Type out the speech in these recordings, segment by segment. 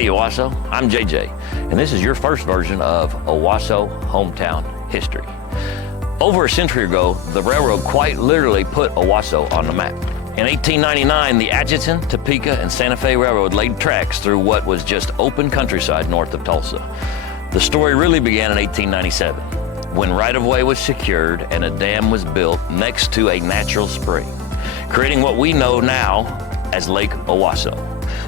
Howdy, Owasso. I'm JJ, and this is your first version of Owasso Hometown History. Over a century ago, the railroad quite literally put Owasso on the map. In 1899, the Atchison, Topeka, and Santa Fe Railroad laid tracks through what was just open countryside north of Tulsa. The story really began in 1897, when right-of-way was secured and a dam was built next to a natural spring, creating what we know now as Lake Owasso.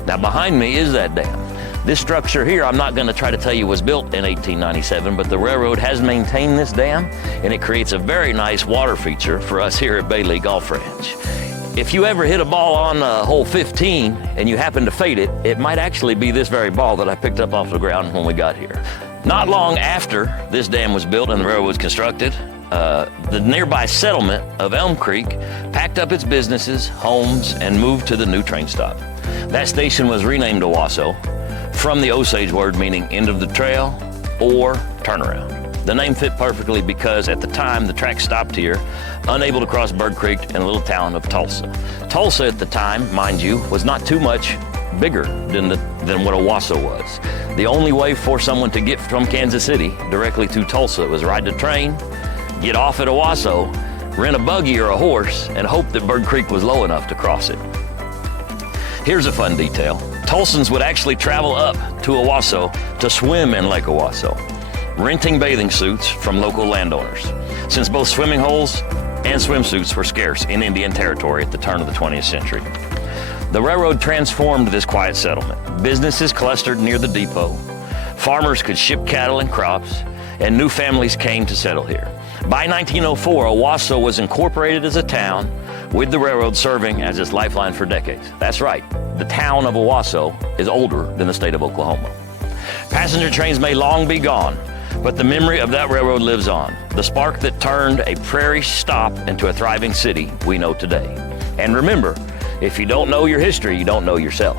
Now behind me is that dam. This structure here, I'm not going to try to tell you was built in 1897, but the railroad has maintained this dam, and it creates a very nice water feature for us here at Bailey Golf Ranch. If you ever hit a ball on hole 15 and you happen to fade it, it might actually be this very ball that I picked up off the ground when we got here. Not long after this dam was built and the railroad was constructed, the nearby settlement of Elm Creek packed up its businesses, homes, and moved to the new train stop. That station was renamed Owasso from the Osage word meaning end of the trail or turnaround. The name fit perfectly because at the time the track stopped here, unable to cross Bird Creek in the little town of Tulsa. Tulsa at the time, mind you, was not too much bigger than what Owasso was. The only way for someone to get from Kansas City directly to Tulsa was ride the train, get off at Owasso, rent a buggy or a horse, and hope that Bird Creek was low enough to cross it. Here's a fun detail. Tulsans would actually travel up to Owasso to swim in Lake Owasso, renting bathing suits from local landowners, since both swimming holes and swimsuits were scarce in Indian Territory at the turn of the 20th century. The railroad transformed this quiet settlement. Businesses clustered near the depot, farmers could ship cattle and crops, and new families came to settle here. By 1904, Owasso was incorporated as a town, with the railroad serving as its lifeline for decades. That's right, the town of Owasso is older than the state of Oklahoma. Passenger trains may long be gone, but the memory of that railroad lives on, the spark that turned a prairie stop into a thriving city we know today. And remember, if you don't know your history, you don't know yourself.